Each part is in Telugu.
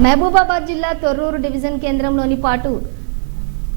మహబూబాబాద్ జిల్లా తొర్రూరు డివిజన్ కేంద్రంలోని పాటు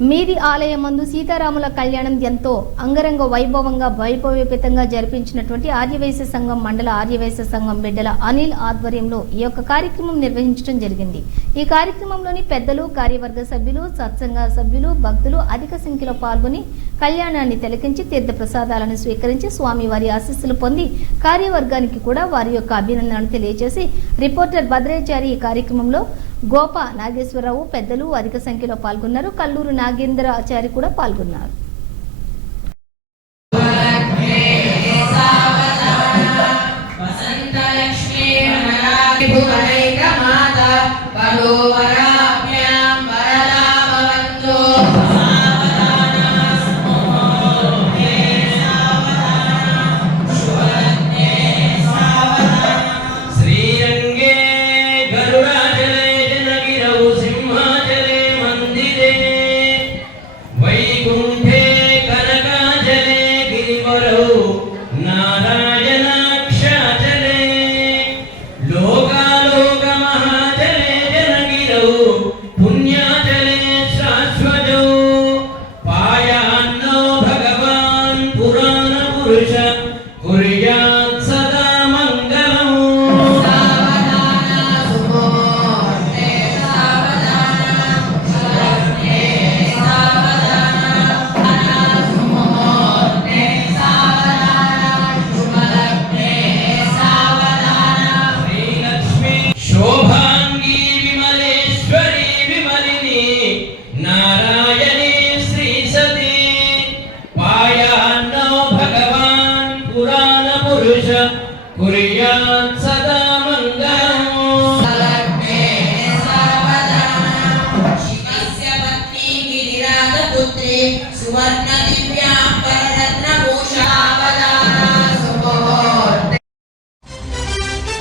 మీది ఆలయం మందు సీతారాముల కళ్యాణం ఎంతో అంగరంగ వైభవంగా వైభవోపేతంగా జరిపించినటువంటి ఆర్యవైశ్య సంఘం మండల ఆర్యవైశ్య సంఘం బిడ్డల అనిల్ ఆధ్వర్యంలో ఈ యొక్క కార్యక్రమం నిర్వహించడం జరిగింది. ఈ కార్యక్రమంలోని పెద్దలు కార్యవర్గ సభ్యులు సత్సంగ సభ్యులు భక్తులు అధిక సంఖ్యలో పాల్గొని కళ్యాణాన్ని తిలకించి తీర్థ ప్రసాదాలను స్వీకరించి స్వామి వారి ఆశీస్సులు పొంది కార్యవర్గానికి కూడా వారి యొక్క అభినందనలు తెలియజేసి రిపోర్టర్ భద్రాచారి ఈ కార్యక్రమంలో గోప నాగేశ్వరరావు పెద్దలు అధిక సంఖ్యలో పాల్గొన్నారు కల్లూరు నాగేంద్రాచారి కూడా పాల్గొన్నారు పురుష హుర్యాత్ సదా మంగళం శోభాంగీ విమలేశ్వరి విమలిని నారాయణ कुर्यात् सदा मङ्गलम् शिवस्य पत्नी गिरिराजपुत्री सुवर्णदिव्यां वररत्न